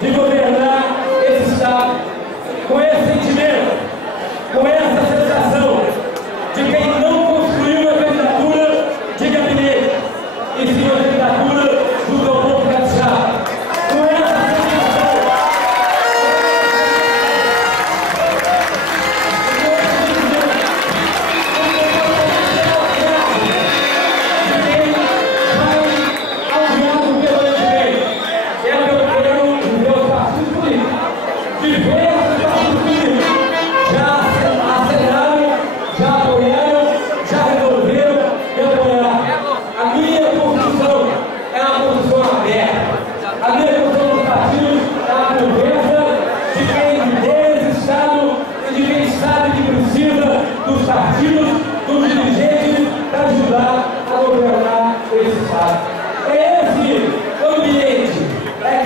de governar esse Estado com esse sentimento, com essa sensação de quem não construiu uma candidatura de gabinete, e sim uma candidatura do seu povo capixaba. Com essa sensação, dos partidos, dos dirigentes, para ajudar a governar esse Estado. É esse ambiente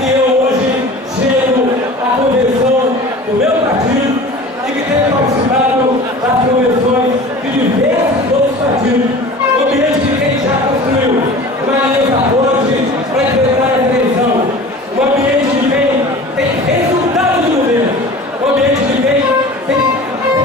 que eu hoje chego à convenção do meu partido e que tenho participado das convenções de diversos outros partidos. O ambiente de quem já construiu uma aliança forte para enfrentar a eleição. O ambiente de quem tem resultado de governo. O ambiente de quem tem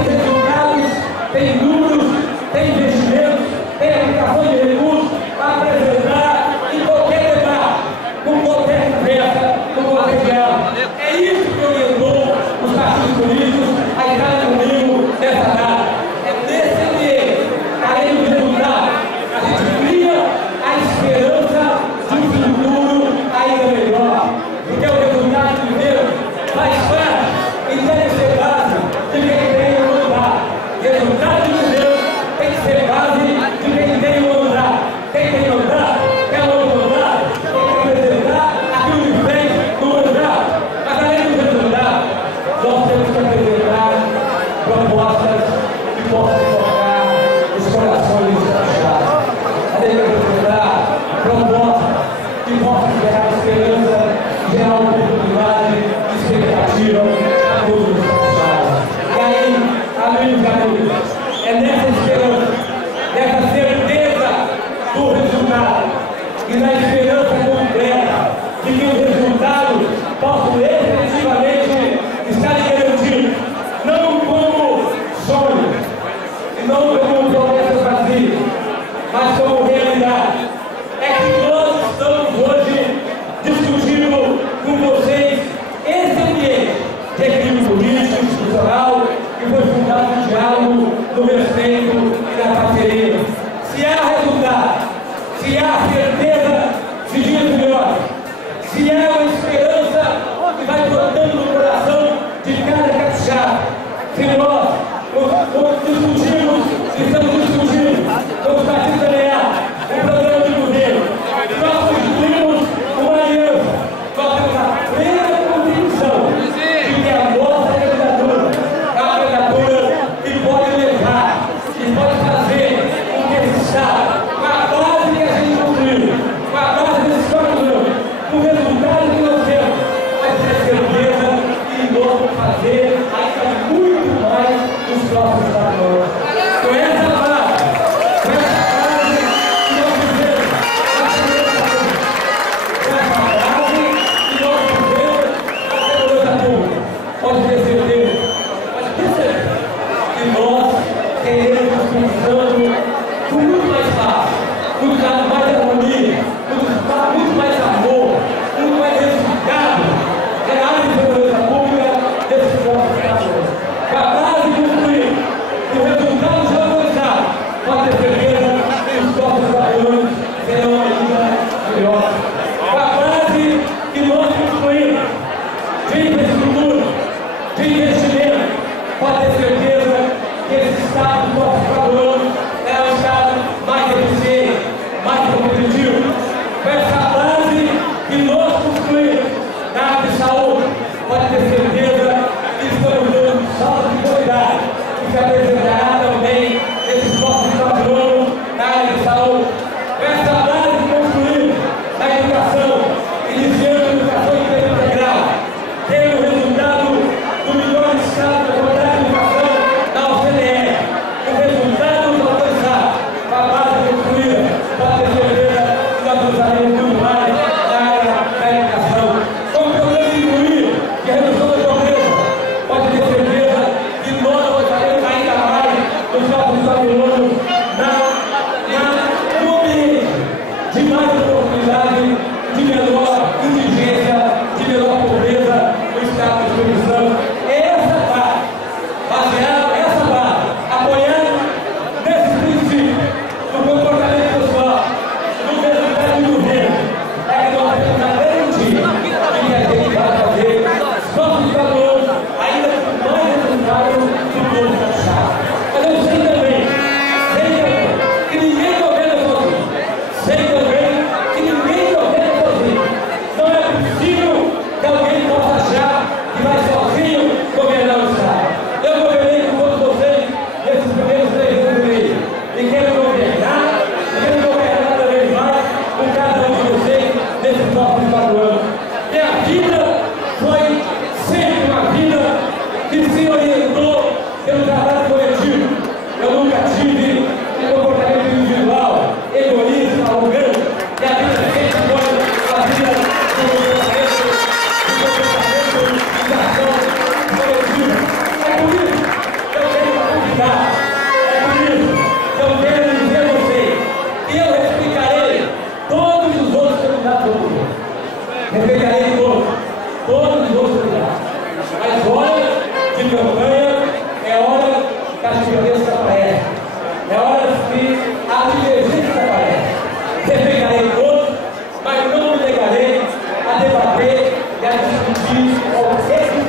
resultados, tem números, tem investimentos, tem aplicação de recursos para apresentar em qualquer debate, com qualquer conversa, com qualquer diálogo. É isso que orientou os partidos políticos a entrar comigo nessa data. É nesse ambiente, além do resultado, a gente cria a esperança de um futuro ainda melhor. Porque o resultado primeiro faz parte e deve ser base de quem tem o resultado. Resultado de governo tem que ser base de quem tem o mandato. Quem tem mandato, quer o mandato, tem que apresentar aquilo que fez no mandato. Mas além do resultado, nós temos que apresentar propostas que possam tocar os corações dos capixabas. Temos que apresentar propostas que possam gerar esperança, gerar oportunidade, expectativa a todos os capixabas. E aí, amigos e amigas, é nessa esperança, nessa certeza do resultado e na esperança concreta de que os resultados possam efetivamente estar garantidos, não como sonhos, e não como promessas vazias, mas como realidade. É que nós estamos hoje discutindo com vocês Respeitarei todos os outros lugares. Mas hora de campanha é hora que as diferenças aparecem. É hora que a divergência aparece. Respeitarei todos, mas não me negarei a debater e a discutir qualquer